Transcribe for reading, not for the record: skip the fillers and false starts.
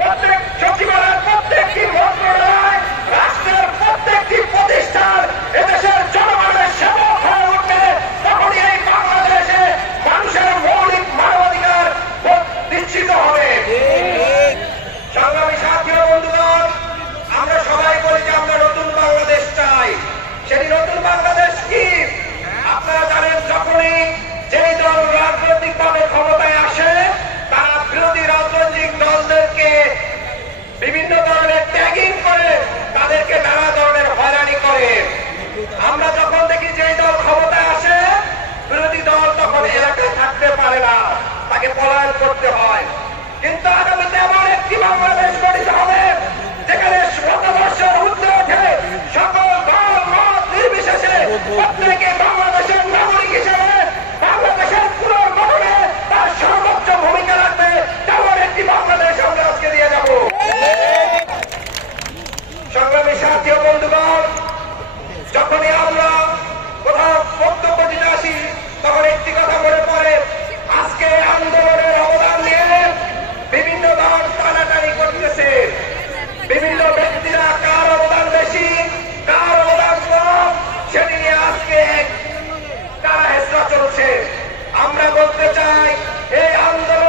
প্রত্যেক সচিবালয়, প্রত্যেকটি মন্ত্রণালয়, রাষ্ট্রের প্রত্যেকটি প্রতিষ্ঠান এদেশের জনগণের সেবক হয়ে উঠবে, তখনই এই বাংলাদেশে মানুষের মৌলিক মানবাধিকার নিশ্চিত হবে। সংগ্রামী সাথী ও বন্ধুগণ, আমরা সবাই বলি যে আমরা নতুন বাংলাদেশ চাই। সেটি নতুন বাংলাদেশ কি আপনারা জানেন, যখনই যেই দল রাজনৈতিকভাবে ক্ষমতায় আসে তারা বিরোধী রাজনৈতিক দলদেরকে বিভিন্ন ধরনের ট্যাগিং করে, তাদেরকে নানা ধরনের হয়রানি করে। আমরা যখন দেখি যে দল ক্ষমতায় আসে, বিরোধী দল তখন এলাকায় থাকতে পারে না, তাকে পলায়ন করতে হয়। কিন্তু আগামীতে এমন একটি বাংলাদেশ গঠিত হবে যেখানে শতবর্ষের ঊর্ধ্বে ওঠে সকল দল মত নির্বিশেষে প্রত্যেকে বাংলাদেশের নাগরিক হিসেবে বাংলাদেশের পুনর্গঠনে তার সর্বোচ্চ ভূমিকা রাখবে। তেমন একটি বাংলাদেশ আমরা আজকে দিয়ে যাব। সংগ্রামী সাথী ও বন্ধুগণ, যখনই আমরা কোথাও বক্তব্য দিতে আসি তখন একটি কথা মনে পড়ে, আজকে আন্দোলনের অবদান নিয়ে বিভিন্ন দল টানাটানি করতেছে। বিভিন্ন ব্যক্তিরা কার অবদান বেশি, কার অবদান কম, সেটি নিয়ে আজকে কারা হেসরা চলছে। আমরা বলতে চাই, এই আন্দোলন